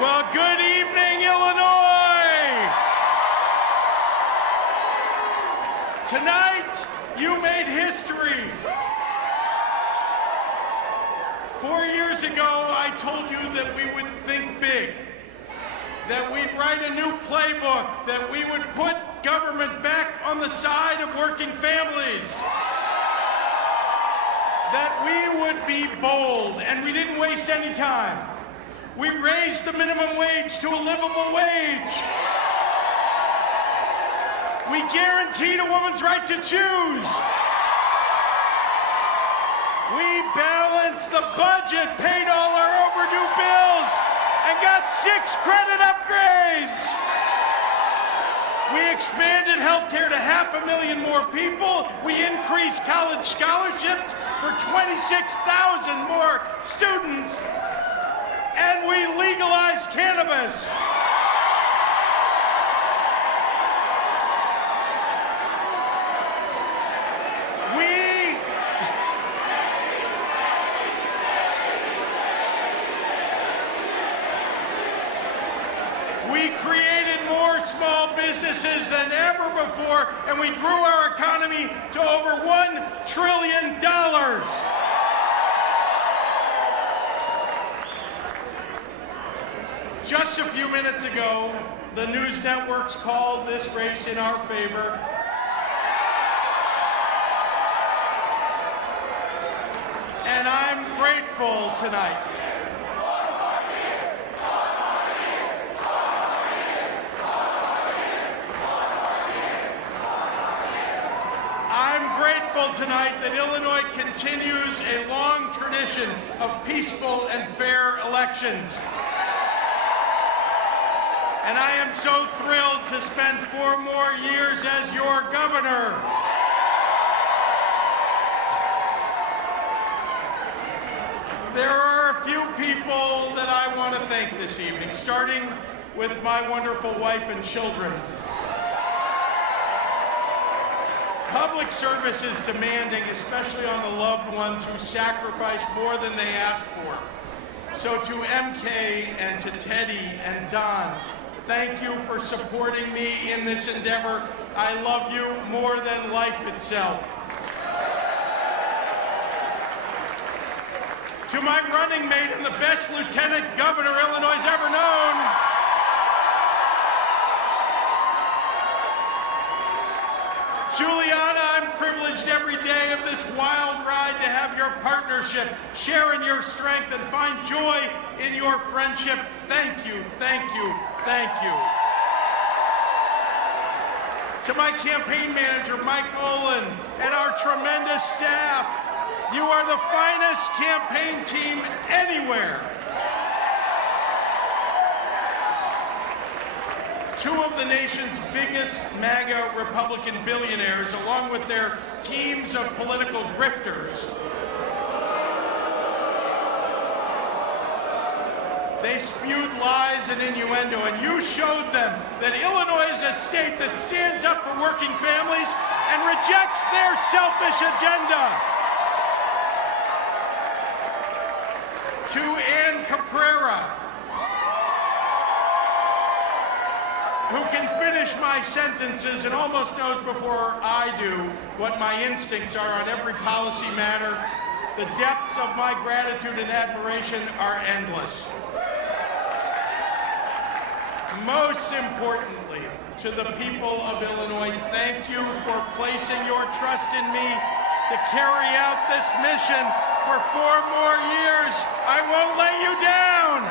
Well, good evening, Illinois! Tonight, you made history. 4 years ago, I told you that we would think big, that we'd write a new playbook, that we would put government back on the side of working families, that we would be bold, and we didn't waste any time. We raised the minimum wage to a livable wage. We guaranteed a woman's right to choose. We balanced the budget, paid all our overdue bills, and got 6 credit upgrades. We expanded healthcare to 500,000 more people. We increased college scholarships for 26,000 more students. And we legalized cannabis. We created more small businesses than ever before, and we grew our economy to over $1 trillion. Just a few minutes ago, the news networks called this race in our favor. And I'm grateful tonight. I'm grateful tonight that Illinois continues a long tradition of peaceful and fair elections. And I am so thrilled to spend 4 more years as your governor. There are a few people that I want to thank this evening, starting with my wonderful wife and children. Public service is demanding, especially on the loved ones who sacrifice more than they asked for. So to MK and to Teddy and Don, thank you for supporting me in this endeavor. I love you more than life itself. To my running mate and the best lieutenant governor Illinois' ever known, Juliana, I'm privileged every day of this wild ride to have your partnership, share in your strength, and find joy in your friendship. Thank you, thank you, thank you. To my campaign manager, Mike Olin, and our tremendous staff, you are the finest campaign team anywhere. 2 of the nation's biggest MAGA Republican billionaires, along with their teams of political grifters. They spewed lies and innuendo, and you showed them that Illinois is a state that stands up for working families and rejects their selfish agenda. To Ann Caprera, who can finish my sentences and almost knows before I do what my instincts are on every policy matter, the depths of my gratitude and admiration are endless. Most importantly, to the people of Illinois, thank you for placing your trust in me to carry out this mission for 4 more years. I won't let you down.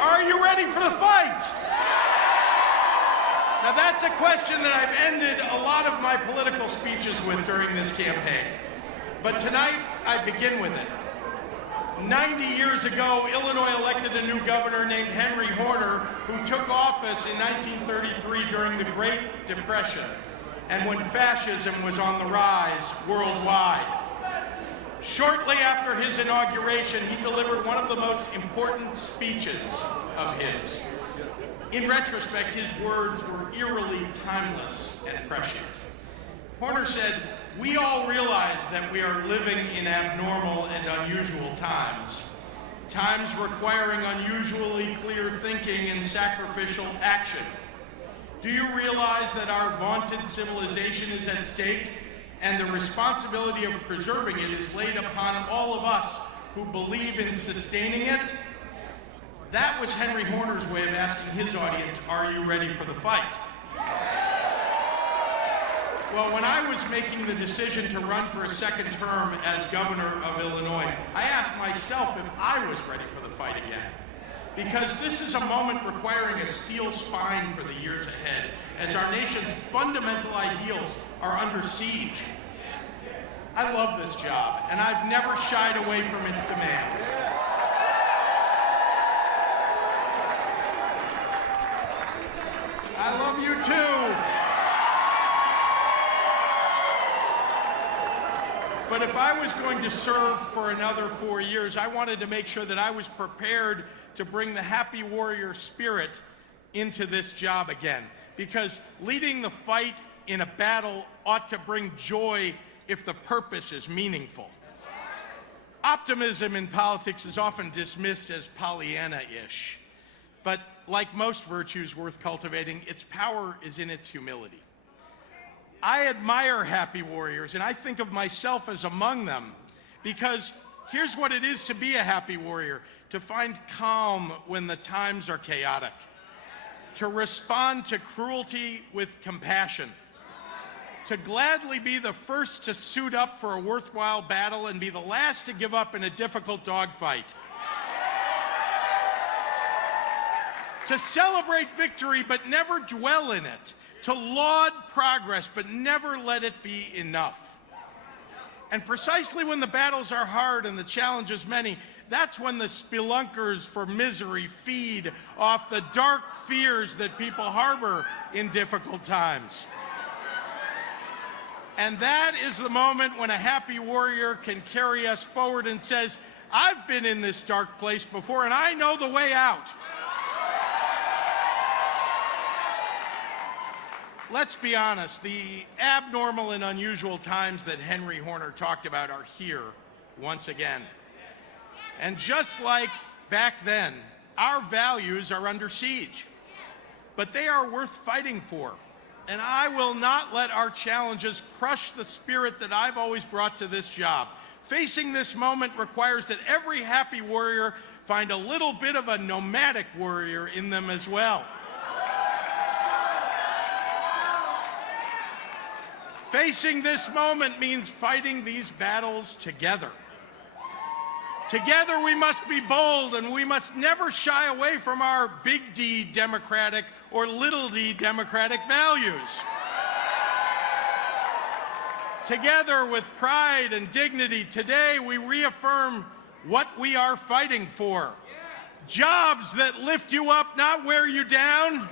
Are you ready for the fight? Now that's a question that I've ended a lot of my political speeches with during this campaign. But tonight, I begin with it. 90 years ago, Illinois elected a new governor named Henry Horner, who took office in 1933 during the Great Depression, and when fascism was on the rise worldwide. Shortly after his inauguration, he delivered one of the most important speeches of his. In retrospect, his words were eerily timeless and prescient. Horner said, "We all realize that we are living in abnormal and unusual times, times requiring unusually clear thinking and sacrificial action. Do you realize that our vaunted civilization is at stake and the responsibility of preserving it is laid upon all of us who believe in sustaining it?" That was Henry Horner's way of asking his audience, are you ready for the fight? Well, when I was making the decision to run for a second term as governor of Illinois, I asked myself if I was ready for the fight again. Because this is a moment requiring a steel spine for the years ahead, as our nation's fundamental ideals are under siege. I love this job, and I've never shied away from its demands. I love you too. But if I was going to serve for another 4 years, I wanted to make sure that I was prepared to bring the happy warrior spirit into this job again. Because leading the fight in a battle ought to bring joy if the purpose is meaningful. Optimism in politics is often dismissed as Pollyanna-ish. But like most virtues worth cultivating, its power is in its humility. I admire happy warriors, and I think of myself as among them, because here's what it is to be a happy warrior: to find calm when the times are chaotic, to respond to cruelty with compassion, to gladly be the first to suit up for a worthwhile battle and be the last to give up in a difficult dogfight, to celebrate victory but never dwell in it, to laud progress but never let it be enough. And precisely when the battles are hard and the challenges many, that's when the spelunkers for misery feed off the dark fears that people harbor in difficult times. And that is the moment when a happy warrior can carry us forward and says, I've been in this dark place before and I know the way out. Let's be honest, the abnormal and unusual times that Henry Horner talked about are here once again. And just like back then, our values are under siege, but they are worth fighting for. And I will not let our challenges crush the spirit that I've always brought to this job. Facing this moment requires that every happy warrior find a little bit of a nomadic warrior in them as well. Facing this moment means fighting these battles together. Together we must be bold, and we must never shy away from our big D democratic or little d democratic values. Together with pride and dignity, today we reaffirm what we are fighting for. Jobs that lift you up, not wear you down.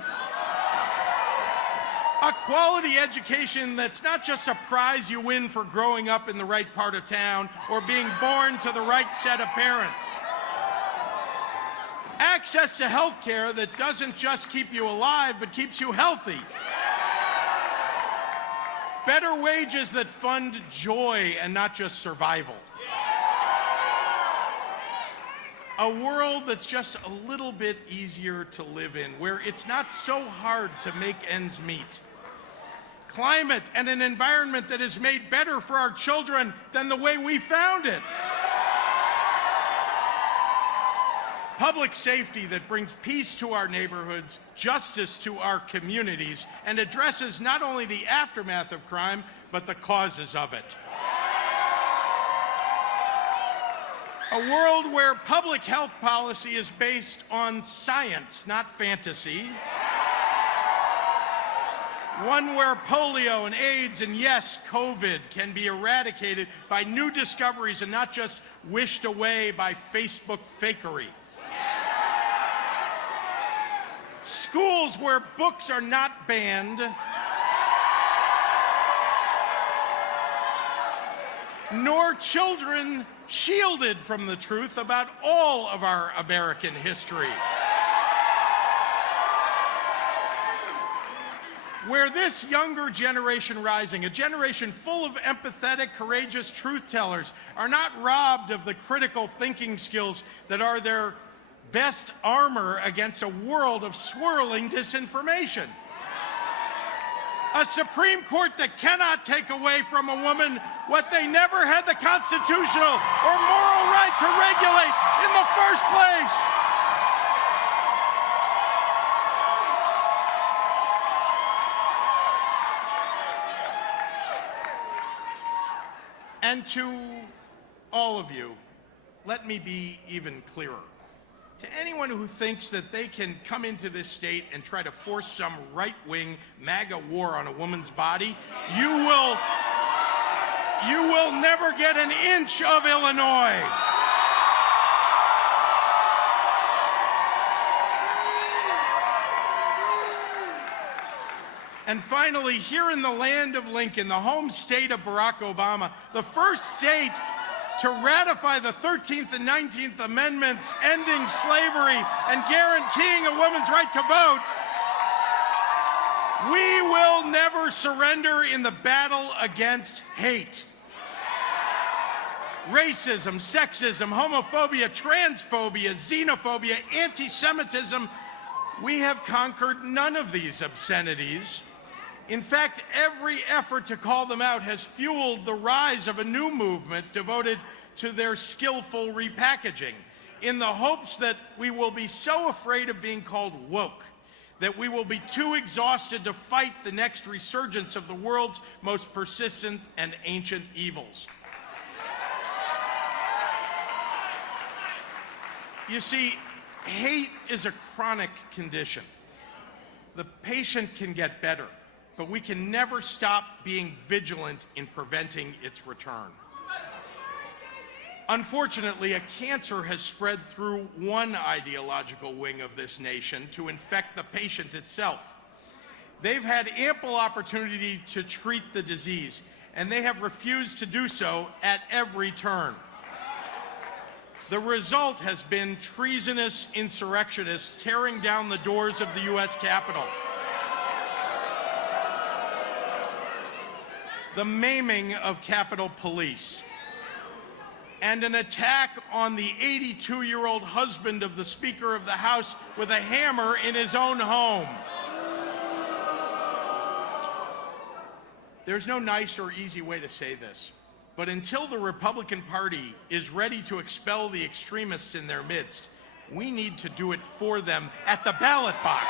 A quality education that's not just a prize you win for growing up in the right part of town or being born to the right set of parents. Access to health care that doesn't just keep you alive, but keeps you healthy. Better wages that fund joy and not just survival. A world that's just a little bit easier to live in, where it's not so hard to make ends meet. Climate and an environment that is made better for our children than the way we found it. Public safety that brings peace to our neighborhoods, justice to our communities, and addresses not only the aftermath of crime, but the causes of it. A world where public health policy is based on science, not fantasy. One where polio and AIDS and, yes, COVID can be eradicated by new discoveries and not just wished away by Facebook fakery. Schools where books are not banned, nor children shielded from the truth about all of our American history. where this younger generation rising, a generation full of empathetic, courageous truth tellers, are not robbed of the critical thinking skills that are their best armor against a world of swirling disinformation. A Supreme Court that cannot take away from a woman what they never had the constitutional or moral right to regulate in the first place. And to all of you, let me be even clearer. To anyone who thinks that they can come into this state and try to force some right-wing MAGA war on a woman's body, you will never get an inch of Illinois. And finally, here in the land of Lincoln, the home state of Barack Obama, the first state to ratify the 13th and 19th Amendments ending slavery and guaranteeing a woman's right to vote, we will never surrender in the battle against hate. Racism, sexism, homophobia, transphobia, xenophobia, anti-Semitism, we have conquered none of these obscenities. In fact, every effort to call them out has fueled the rise of a new movement devoted to their skillful repackaging, in the hopes that we will be so afraid of being called woke that we will be too exhausted to fight the next resurgence of the world's most persistent and ancient evils. You see, hate is a chronic condition. The patient can get better, but we can never stop being vigilant in preventing its return. Unfortunately, a cancer has spread through one ideological wing of this nation to infect the patient itself. They've had ample opportunity to treat the disease, and they have refused to do so at every turn. The result has been treasonous insurrectionists tearing down the doors of the U.S. Capitol, the maiming of Capitol Police, and an attack on the 82-year-old husband of the Speaker of the House with a hammer in his own home. There's no nice or easy way to say this, but until the Republican Party is ready to expel the extremists in their midst, we need to do it for them at the ballot box.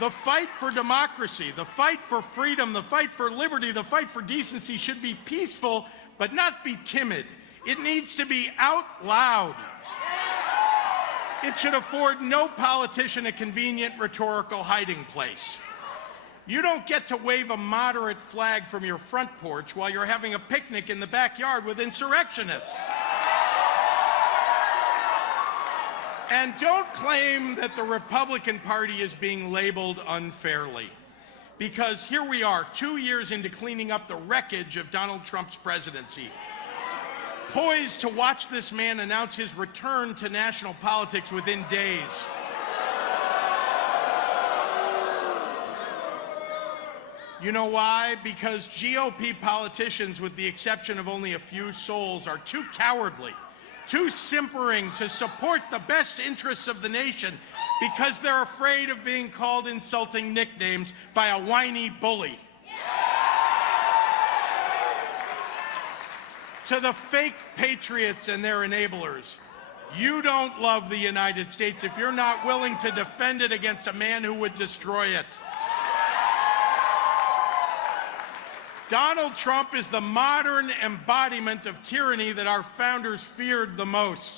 The fight for democracy, the fight for freedom, the fight for liberty, the fight for decency should be peaceful, but not be timid. It needs to be out loud. It should afford no politician a convenient rhetorical hiding place. You don't get to wave a moderate flag from your front porch while you're having a picnic in the backyard with insurrectionists. And don't claim that the Republican Party is being labeled unfairly, because here we are, 2 years into cleaning up the wreckage of Donald Trump's presidency, poised to watch this man announce his return to national politics within days. You know why? Because GOP politicians, with the exception of only a few souls, are too cowardly, too simpering to support the best interests of the nation, because they're afraid of being called insulting nicknames by a whiny bully. To the fake patriots and their enablers, you don't love the United States if you're not willing to defend it against a man who would destroy it. Donald Trump is the modern embodiment of tyranny that our founders feared the most.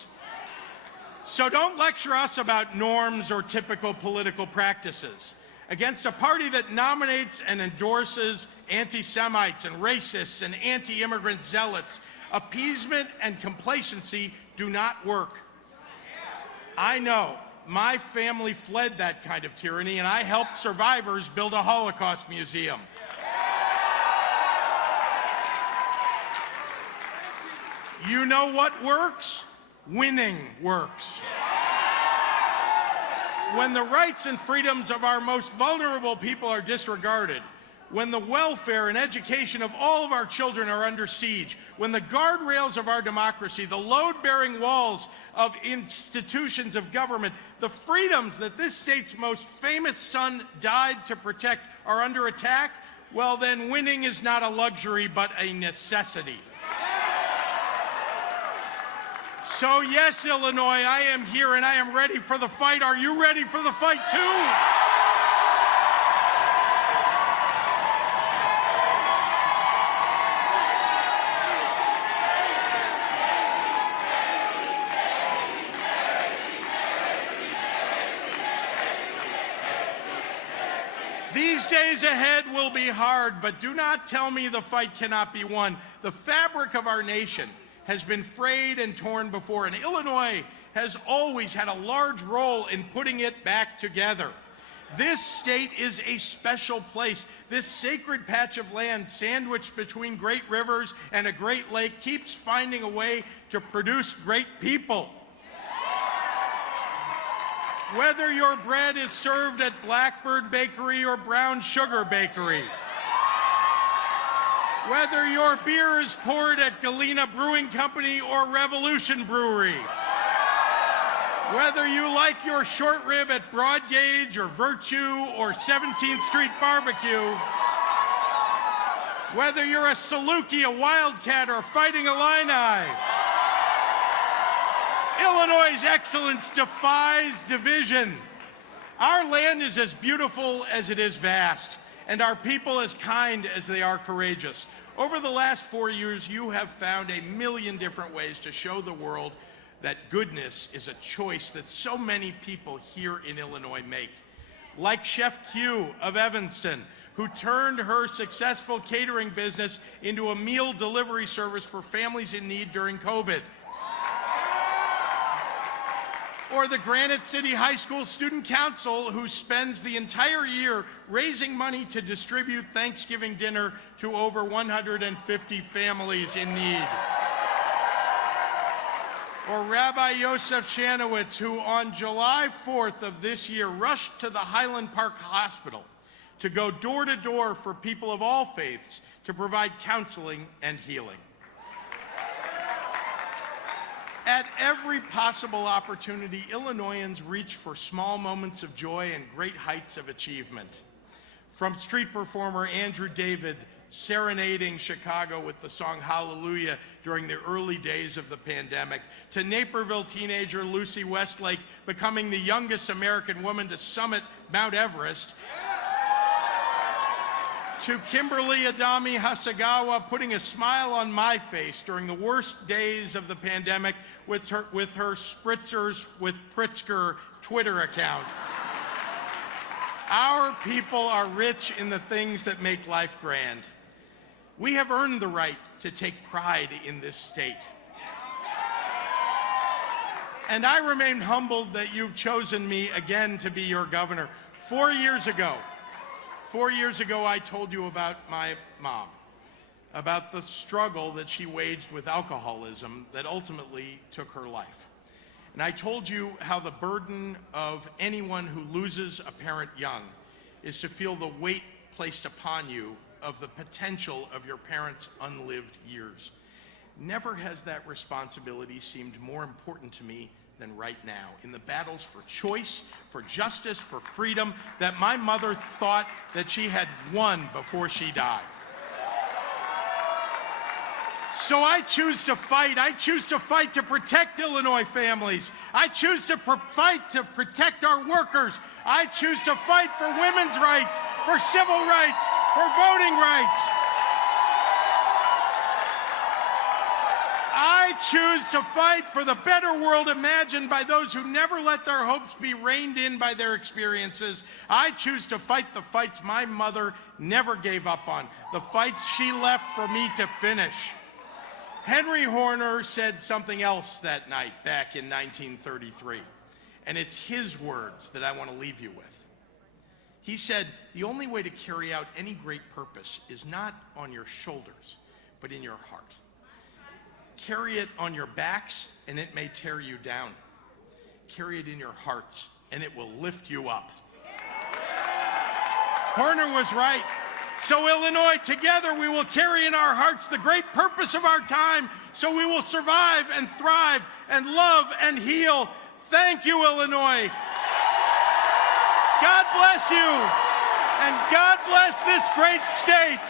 So don't lecture us about norms or typical political practices. Against a party that nominates and endorses anti-Semites and racists and anti-immigrant zealots, appeasement and complacency do not work. I know. My family fled that kind of tyranny, and I helped survivors build a Holocaust museum. You know what works? Winning works. When the rights and freedoms of our most vulnerable people are disregarded, when the welfare and education of all of our children are under siege, when the guardrails of our democracy, the load-bearing walls of institutions of government, the freedoms that this state's most famous son died to protect are under attack, well then winning is not a luxury but a necessity. So yes, Illinois, I am here and I am ready for the fight. Are you ready for the fight too? These days ahead will be hard, but do not tell me the fight cannot be won. The fabric of our nation has been frayed and torn before, and Illinois has always had a large role in putting it back together. This state is a special place. This sacred patch of land sandwiched between great rivers and a great lake keeps finding a way to produce great people. Whether your bread is served at Blackbird Bakery or Brown Sugar Bakery, whether your beer is poured at Galena Brewing Company or Revolution Brewery, whether you like your short rib at Broad Gauge or Virtue or 17th Street Barbecue, whether you're a Saluki, a Wildcat, or Fighting Illini, Illinois' excellence defies division. Our land is as beautiful as it is vast, and our people as kind as they are courageous. Over the last 4 years, you have found a million different ways to show the world that goodness is a choice that so many people here in Illinois make. Like Chef Q of Evanston, who turned her successful catering business into a meal delivery service for families in need during COVID. Or the Granite City High School Student Council, who spends the entire year raising money to distribute Thanksgiving dinner to over 150 families in need. Or Rabbi Yosef Shanowitz, who on July 4th of this year rushed to the Highland Park Hospital to go door to door for people of all faiths to provide counseling and healing. At every possible opportunity, Illinoisans reach for small moments of joy and great heights of achievement. From street performer Andrew David serenading Chicago with the song Hallelujah during the early days of the pandemic, to Naperville teenager Lucy Westlake becoming the youngest American woman to summit Mount Everest, to Kimberly Adami Hasagawa putting a smile on my face during the worst days of the pandemic with her Spritzers with Pritzker Twitter account. Our people are rich in the things that make life grand. We have earned the right to take pride in this state. And I remain humbled that you've chosen me again to be your governor. 4 years ago, I told you about my mom, about the struggle that she waged with alcoholism that ultimately took her life. And I told you how the burden of anyone who loses a parent young is to feel the weight placed upon you of the potential of your parents' unlived years. Never has that responsibility seemed more important to me than right now, in the battles for choice, for justice, for freedom, that my mother thought that she had won before she died. So I choose to fight. I choose to fight to protect Illinois families. I choose to fight to protect our workers. I choose to fight for women's rights, for civil rights, for voting rights. I choose to fight for the better world imagined by those who never let their hopes be reined in by their experiences. I choose to fight the fights my mother never gave up on, the fights she left for me to finish. Henry Horner said something else that night back in 1933, and it's his words that I want to leave you with. He said, "The only way to carry out any great purpose is not on your shoulders, but in your heart. Carry it on your backs, and it may tear you down. Carry it in your hearts, and it will lift you up. Horner was right. So Illinois, together we will carry in our hearts the great purpose of our time, so we will survive and thrive and love and heal. Thank you, Illinois. God bless you, and God bless this great state.